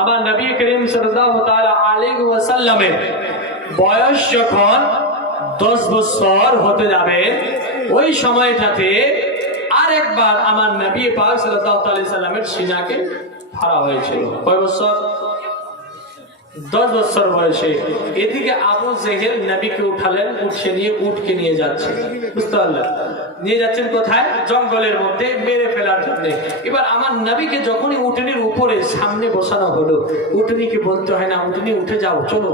আমার নবী করিম সাল্লাল্লাহু তাআলা আলাইহি ওয়াসাল্লামের বয়স যখন 10 বছর হতে যাবে, ওই সময়টাতে আরেকবার আমার নবী পাক সাল্লাল্লাহু আলাইহি সাল্লামের সিনাকে ফাড়া হয়েছিল। কয় বছর? 10 বছর বয়সে। এদিকে আবু জেহেল নবীকে উঠালেন, উঠে নিয়ে উটকে নিয়ে যাচ্ছে, বুঝতে পারলেন? নিয়ে যাচ্ছেন কোথায়? জঙ্গলের মধ্যে মেরে ফেলার জন্য। এবার আমার নবীকে যখনই উটনির উপরে সামনে বসানো হলো, উটনিকে বলতে হয় না, উটনি উঠে যাও, চলো।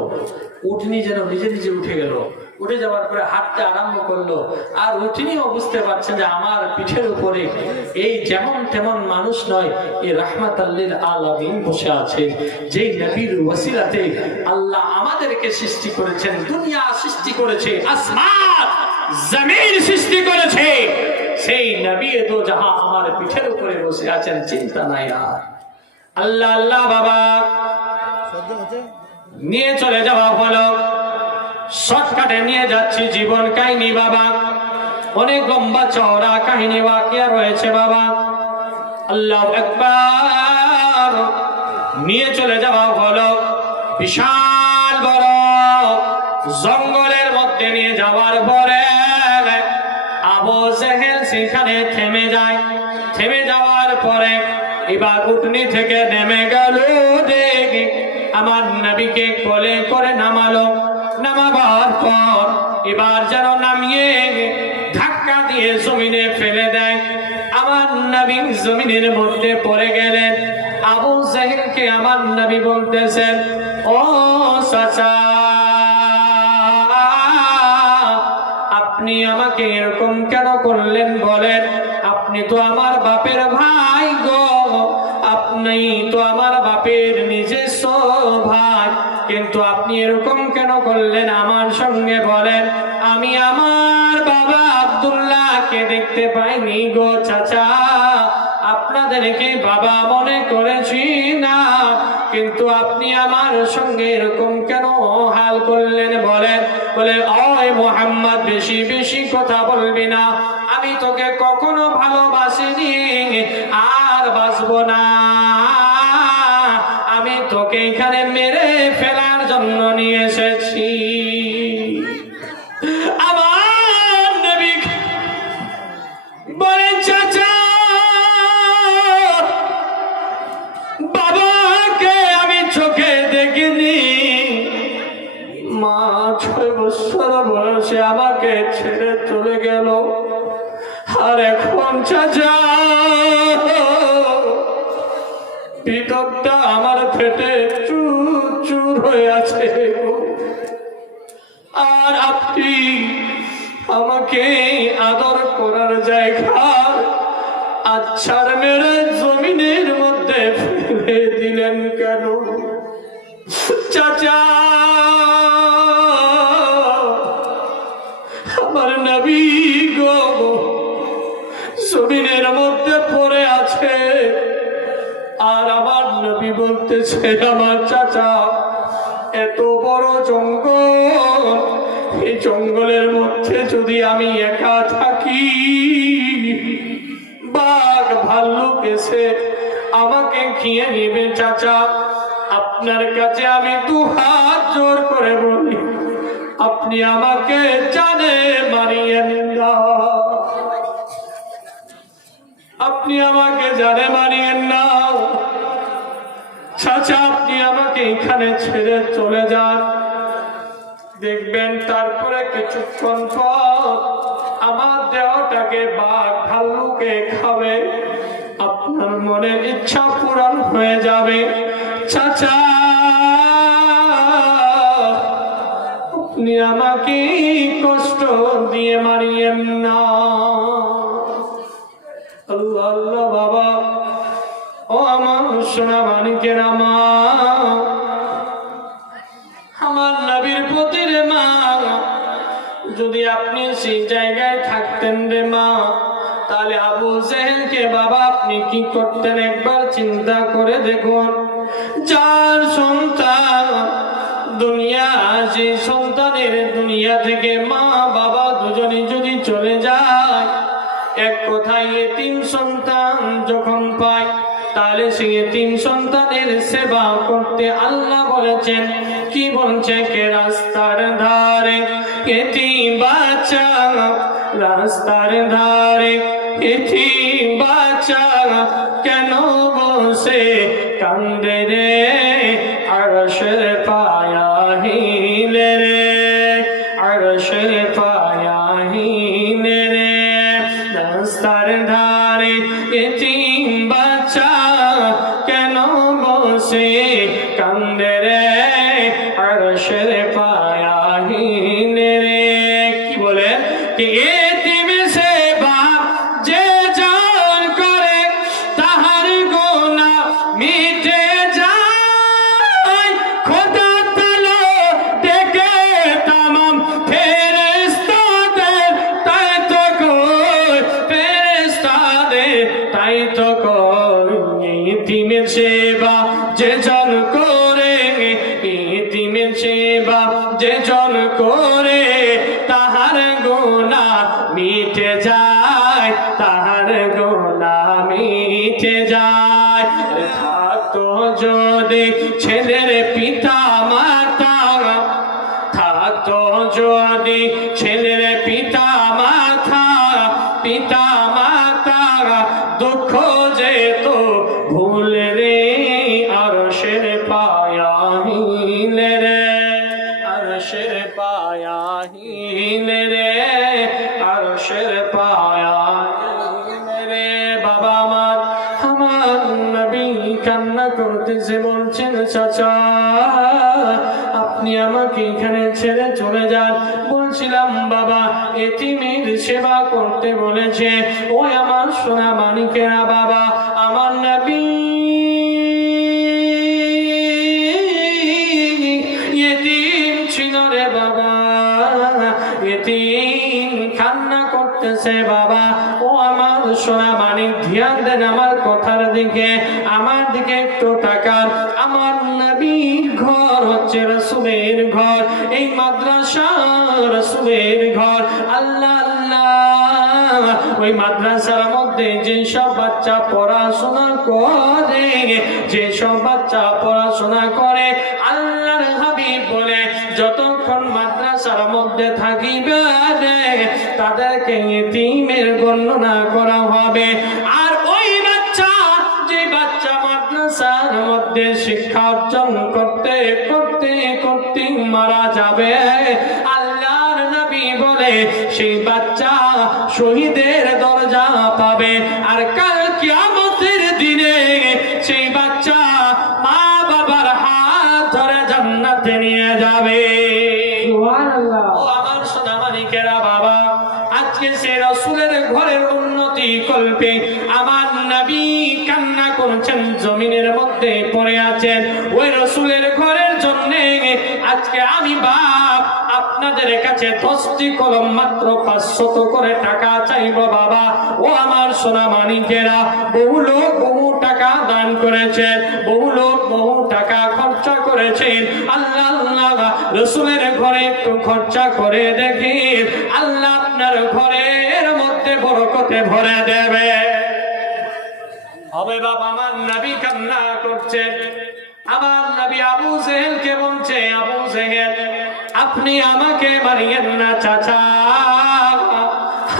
উটনি যেন নিজে নিজে উঠে গেল। উঠে যাওয়ার পরে হাঁটতে আরম্ভ করলো। আর উটনিও বুঝতে পারছেন যে আমার পিঠের উপরে এই যেমন তেমন মানুষ নয়, এই রাহমাতাল লিল আলামিন বসে আছেন, যেই নবীর ওসিলাতে আল্লাহ আমাদেরকে সৃষ্টি করেছেন, দুনিয়া সৃষ্টি করেছে, আসমান জমিন সৃষ্টি করেছে, সেই নবী তো যাহা আমার পিঠের উপরে বসে আছেন, চিন্তা নাই আর। আল্লাহ আল্লাহ বাবা নিয়ে চলে যাওয়া হলো। শর্টকাটে নিয়ে যাচ্ছি, জীবন কাহিনী বাবা, অনেক লম্বা চওড়া কাহিনী ওয়াকিয়া রয়েছে বাবা। আল্লাহু আকবার। নিয়ে চলে যাওয়া হলো বিশাল বড় জঙ্গলের মধ্যে। নিয়ে যাওয়ার পরে আবু জেহেল সেখানে থেমে যায়। থেমে যাওয়ার পরে এবার উটনি থেকে নেমে গেল, দেখে আমার নবীকে কোলে করে নামালো। নামাবার পর এবার যেন নামিয়ে ধাক্কা দিয়ে জমিনে ফেলে দেয়। আমার নবী জমিনের মধ্যে পড়ে গেলেন। আবু জেহেলকে আমার নবী বলতেছেন, ও চাচা, আপনি আমাকে এরকম কেন করলেন বলেন? আপনি তো আমার বাপের ভাই গো, আপনি তো আমার বাপের নিজস্ব ভাই, কিন্তু আপনি এরকম কেন করলেন আমার সঙ্গে বলেন? আমি আমার বাবা আব্দুল্লাহকে দেখতে পাইনি গো চাচা, আপনাদেরকে বাবা মনে করেছি না, কিন্তু আপনি আমার সঙ্গে এরকম কেন হাল করলেন বলেন? বলে, ওই মুহাম্মদ, বেশি বেশি কথা বলবি না, আমি তোকে কখনো ভালোবাসিনি আর বাসবো না, আমি তোকে এখানে মেরে ফেলার জন্য নিয়ে এসেছি। আমার নবী বলেন, চাচা, বাবাকে আমি চোখে দেখিনি, মা 6 বছর বয়সে আমাকে ছেড়ে চলে গেল, আর এখন চাচা ভিতরটা আমার ফেটে চুর চুর হয়ে আছে, আর আপনি আমাকে আদর করার জায়গা আচ্ছার মেরে জমিনের মধ্যে ফেলে দিলেন কেন? চাচা, আমার নবী গো জমিনের মধ্যে পড়ে আছে, আর আমার নবী বলতেছে, আমার চাচা, এত বড় জঙ্গল, এই জঙ্গলের মধ্যে যদি আমি একা থাকি, বাঘ ভাল্লুক এসে আমাকে খেয়ে নেবে। চাচা, আপনার কাছে আমি 2 হাত জোর করে বলি, আপনি আমাকে জানে মারিয়ে না, আপনি আমাকে জানে মারিয়েন না। চাচা, আপনি আমাকে এখানে ছেড়ে চলে যান, দেখবেন তারপরে কিছুক্ষণ পর আমার দেহটাকে বাঘ ভাল্লুকে খাবে, আপনার মনের ইচ্ছা পূরণ হয়ে যাবে। চাচা, আপনি আমাকে কষ্ট দিয়ে মারিয়েন না। আল্লাহ আল্লাহ বাবা, ও আমার সোনা মানিকের মা, আমার নবীর প্রতি রে মা, যদি আপনি সেই জায়গায় থাকতেন রে মা, তাহলে আবু জেহেলকে বাবা আপনি কি করতেন একবার চিন্তা করে দেখুন। যার সন্তান দুনিয়া, যে সন্তানের দুনিয়া থেকে মা বাবা দুজনে যদি চলে যায়, এক কথায় এতিম সন্তান যখন পায়, তাহলে সে এতিম সন্তানের সেবা করতে আল্লাহ বলেছেন কি বলছে কে রাস্তার ধারে এতিম বাচ্চা রাস্তার ধারে এতিম বাচ্চা কেন বসে কান্দে রে আরশের পায়া হিলে রে আরশের পায়া হিলে রে রাস্তার ধারে এতিম বাচ্চা কেন বসে কান্দে রে আরশের পায়া হিলে রে কি বলে কি এতিম সেবা যে জন করে তাহার গুনাহ মিটে যায় খোদা তাআলা ডেকে तमाम ফেরেশতাদের তাই তো কই ফেরেশতাদের তাই তো কই এতিমের সেবা যে জন করে এতিমের সেবা যে জন করে তাহার গুনাহ মিটে যায় তাহার গুনাহ মিটে যায় থাকতো যদি ছেলের পিতা মাতা থাকতো যদি ছেলের পিতা মাতা দুঃখ যেত ভুলে রে আরশের পায়া হিলে রে আরশের পায়া হিলে রে আরশের পায়া হিলে রে বাবা আমার নবী কান্না করতেছে বলছেন চাচা আপনি আমাকে এখানে ছেড়ে চলে যান বলছিলাম বাবা এতিমের সেবা করতে বলেছে ওই আমার সোনা মানিকেরা বাবা আমার নবী এতিম ছিল রে বাবা এতিম কান্না করতেছে বাবা ও আমার সোনা মানিক ধ্যান দেন আমার কথার দিকে আমার দিকে একটু তাকান আমার নবীর ঘর হচ্ছে রাসূলের ঘর এই মাদ্রাসা রাসূলের ঘর আল্লাহ আল্লাহ ওই মাদ্রাসার মধ্যে যে সব বাচ্চা পড়াশোনা করে যে সব বাচ্চা পড়াশোনা করে আল্লাহর হাবিব বলে যতক্ষণ মাদ্রাসার মধ্যে থাকিবে তাদেরকে এতিমের গণনা করা হবে আর ওই বাচ্চা যে বাচ্চা মাদ্রাসার মধ্যে শিক্ষা অর্জন করতে করতে করতে মারা যাবে আল্লাহর নবী বলে সেই বাচ্চা শহীদের দরজা পাবে আর কাল কিয়ামতের দিনে সেই বাচ্চা মা বাবার হাত ধরে জান্নাতে নিয়ে যাবে সুবহানাল্লাহ ও আমার সোনা মানিকেরা বাবা আজকে সে রাসূলের ঘরের উন্নতি কল্পে আমার নবী কান্না করছেন জমিনের মধ্যে পড়ে আছেন ওই রাসূলের ঘরের জন্য আজকে আমি বাপ আপনাদের কাছে 10টি কলম মাত্র 500 করে টাকা চাইবো বাবা ও আমার সোনা মানিকেরা বহু লোক বহু টাকা দান করেছেন বহু লোক বহু টাকা খরচা করেছেন আল্লাহ আল্লাহ রাসূলের ঘরে একটু খরচা করে দেখেন আল্লাহ আপনার ঘরের মধ্যে বরকতে ভরে দেবে হবে বাবা আমার নবী কান্না করছেন আমার নবী আবু জেহেলকে বলছে আবু জেহেল আপনি আমাকে মারিয়েন না চাচা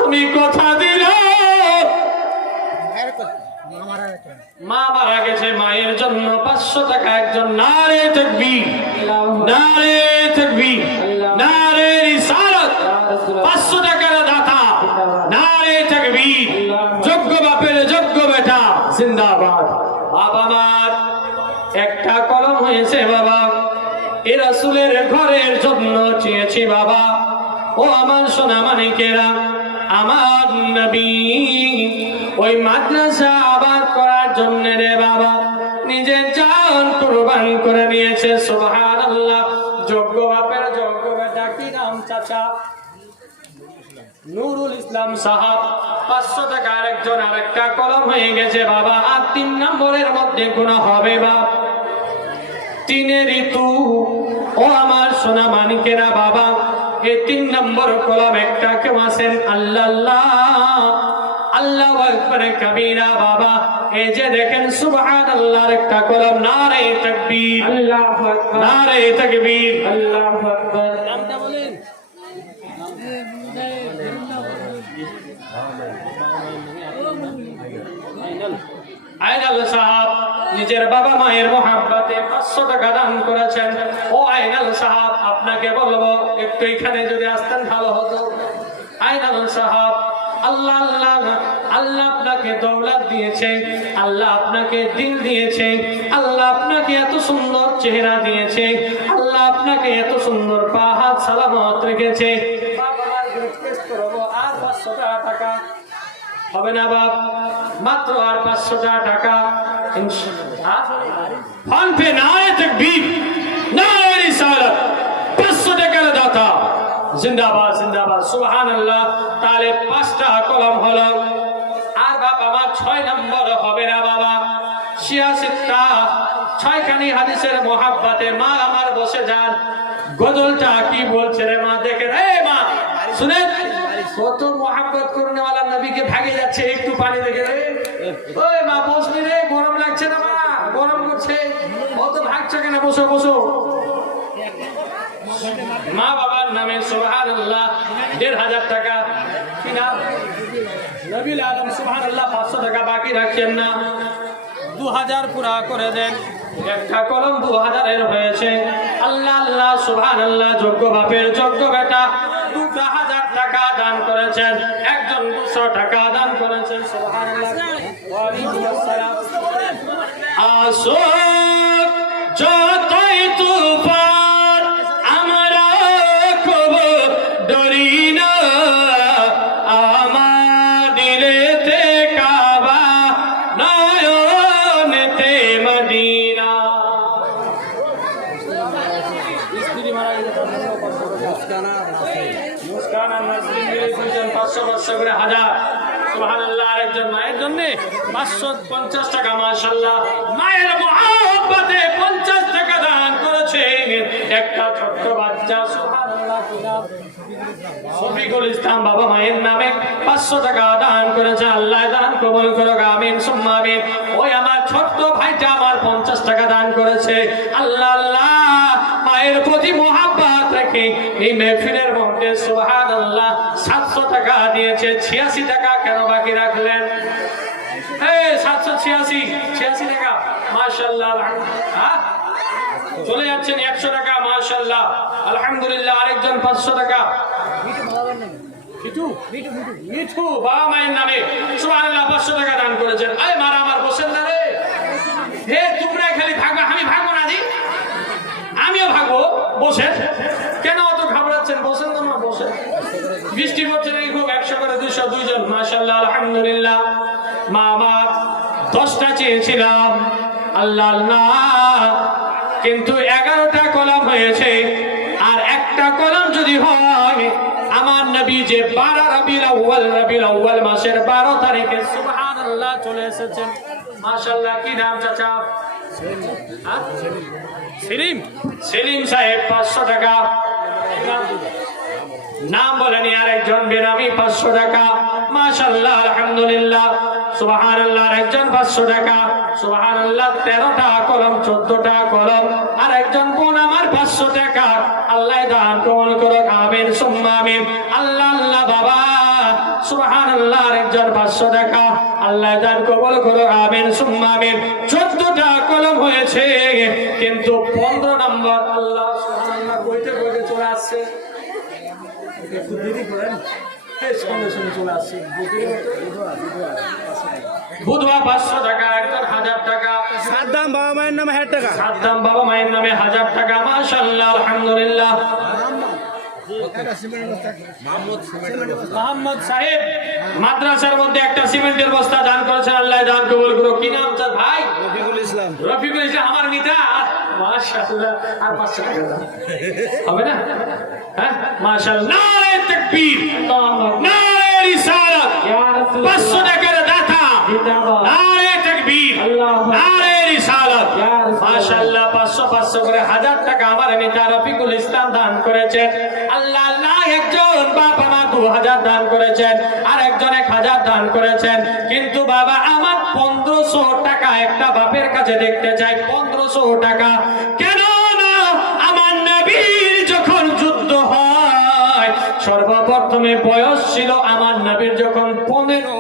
আমি কথা দিলাম মা মারা গেছে মায়ের জন্য 500 টাকা একজন নারে তাকবীর নারে তাকবীর নারে রিসালাত 500 টাকার দাতা নারে তাকবীর যোগ্য বাপের যোগ্য বেটা জিন্দাবাদ বাবা মার একটা কলম হয়েছে বাবা এ রাসূলের ঘরের জন্য চেয়েছি বাবা ও আমার সোনা মানিকেরা আমার নবী ওই মাদ্রাসা আবাদ করার জন্য রে বাবা নিজের জান কুরবান করে নিয়েছে সুবহানাল্লাহ যোগ্য বাপের যোগ্য বেটা কি নাম চাচা নুরুল ইসলাম সাহাব 500 টাকা আরেকজন আরেকটা কলম হয়ে গেছে বাবা আর 3 নম্বরের মধ্যে গুনাহ হবে বাপ 3 ঋতু ও আমার সোনা মানিকেরা বাবা এই 3 নম্বর কলম একটা কেউ আছেন আল্লাহ আল্লাহ আল্লাহু আকবার কবীরা বাবা। এই যে দেখেন সুবহানাল্লাহর একটা কলম, নারে তাকবীর, আল্লাহু আকবার, নারে তাকবীর, আল্লাহু আকবার। নামটা বলেন। আইনাল সাহাব নিজের বাবা মায়ের মোহাব্বতে 500 টাকা দান করেছেন। ও আইনাল সাহাব, আপনাকে বলবো একটু এখানে যদি আসতেন ভালো হতো। আইনাল সাহাব, আল্লাহ আল্লাহ আল্লাহ আপনাকে দৌলত দিয়েছে, আল্লাহ আপনাকে দিল দিয়েছে, আল্লাহ আপনাকে এত সুন্দর চেহারা দিয়েছে, আল্লাহ আপনাকে এত সুন্দর পা হাত সালামত রেখেছে। আর 500 টাকা হবে না বাপ, মাত্র আর 500 টাকা ইনশাআল্লাহ। ফোন পে নারে তাকবীর, নারে রিসালাত, 500 টাকার দাতা জিন্দাবাদ জিন্দাবাদ সুবহানাল্লাহ। তাহলে 5টা কলম হলো। আর বাপ আমার 6 নম্বর হবে না বাবা, 86টা 6খানি হাদিসের মোহাব্বতে মা আমার বসে যান। গজলটা কি বলছে রে মা, দেখেন। এই মা শুনেন, কত মোহাব্বত করনে वाला নবীকে ভাগে যাচ্ছে, একটু পানি দেখে রে। ওই মা বসবি রে, গরম লাগছে না মা, গরম করছে, কত ভাগছে কেন, বসো বসো। মা বাবার নামে সুবহানাল্লাহ 1500 টাকা। কি নাম? নবীল আলম সুবহানাল্লাহ। 500 টাকা বাকি রাখছেন না, 2000 পুরা করে দেন। একটা কলম 2000 এর হয়েছে। আল্লাহ আল্লাহ সুবহানাল্লাহ। যোগ্য বাপের যোগ্য বেটা 2000 টাকা দান করেছেন, একজন 200 টাকা দান করেছেন। সুবহানাল্লাহ। ওয়া আলাইকুম আসসালাম। আসো যতই তুফান আমরা কব ডরি না, আমার দিলেতে কাবা নয়নেতে মদিনা। স্ত্রী মারা গেছে, মুস্কান আর নাসরিন মিলে 500 করে 1000। সুবহানাল্লাহ। আরেকজন মায়ের জন্য 550 টাকা। মাশাআল্লাহ, মায়ের মোহাব্বতে 50 টাকা দান করেছে একটা ছোট্ট বাচ্চা। সুবহানাল্লাহ। শফিকুল ইসলাম বাবা মায়ের নামে 500 টাকা দান করেছে। আল্লাহ দান কবুল করুক, আমিন সুম্মা আমিন। ওই আমার ছোট্ট ভাইটা আমার 50 টাকা দান করেছে। আল্লাহ আল্লাহ মায়ের প্রতি মোহাব্বত রেখে এই মেহফিলের মধ্যে সুবহানাল্লাহ 700 টাকা দিয়েছে। 86 টাকা কেন বাকি রাখলেন? এই 786 টাকা। মাশাআল্লাহ। হ্যাঁ, চলে যাচ্ছেন 100 টাকা। মাশাআল্লাহ, আলহামদুলিল্লাহ। আরেকজন 500 টাকা। মিঠু বাবা মায়ের নামে সুবহানাল্লাহ 500 টাকা দান করেছেন। আরে মারা আমার বসেন না রে, হে তোমরা খালি ভাগো, আমি ভাগবো না জি, আমিও ভাগবো। বসে কেন অত ঘাবড়াচ্ছেন? বসেন তো মা, বসে। বৃষ্টি পড়ছে নাকি খুব? 100 করে 200, 2 জন। মাশাআল্লাহ, আলহামদুলিল্লাহ। মা আমার 10টা চেয়েছিলাম, আল্লাহ আল্লাহ, কিন্তু 11টা কলম হয়েছে। আর একটা কলম যদি হয়, আমার নবী যে 12 রবিউল আউয়াল মাসের 12 তারিখে সুবহানাল্লাহ চলে এসেছেন। মাশাআল্লাহ। কি নাম চাচা? সেলিম। সেলিম সাহেব 500 টাকা। নাম বলেনি। আরেকজন বেনামি 500 টাকা। মাশাআল্লাহ, আলহামদুলিল্লাহ, সুবহানাল্লাহ। আরেকজন 500 টাকা। সুবহানাল্লাহ। 13টা কলম, 14টা কলম। আরেকজন বোন আমার 500 টাকা। আল্লাহ দান কবুল করুক, আমিন সুম্মা আমিন। আল্লাহ আল্লাহ বাবা সুবহানাল্লাহ। আরেকজন 500 টাকা। আল্লাহ দান কবুল করুক, আমিন সুম্মা আমিন। 14টা কলম হয়েছে, কিন্তু 15 নম্বর আল্লাহ সুবহানাল্লাহ কইতে কইতে চলে আসছে। একটু দেরি করেন, সঙ্গে সঙ্গে চলে আসছে। বুধবার 500 টাকা। একজন 1000 টাকা। সাদ্দাম বাবা মায়ের নামে 1000 টাকা। সাদ্দাম বাবা মায়ের নামে 1000 টাকা। মাশাআল্লাহ, আলহামদুলিল্লাহ। মোহাম্মদ সাহেব মাদ্রাসার মধ্যে একটা সিমেন্টের বস্তা দান করেছেন। আল্লাহ দান কবুল করুক। কি নাম তার ভাই? রফিকুল ইসলাম। রফিকুল ইসলাম আমার মিতা। মাশাআল্লাহ। আর 500 টাকা হবে না? হ্যাঁ, মাশাআল্লাহ। নারে তাকবীর, নারে রিসালাত। 500 টাকার দাতা। নারে তাকবীর, নারে রিসালাত। মাশাআল্লাহ। 500 করে 1000 টাকা আমার মিতা রফিকুল ইসলাম দান করেছেন। আল্লাহ আল্লাহ। একজন বাপ আমার 2000 দান করেছেন, আর একজন 1000 দান করেছেন। কিন্তু বাবা আমার 1500 টাকা একটা বাপের কাছে দেখতে চাই, 1500 টাকা। কেন না? আমার নবীর যখন যুদ্ধ হয় সর্বপ্রথমে বয়স ছিল আমার নবীর যখন 15।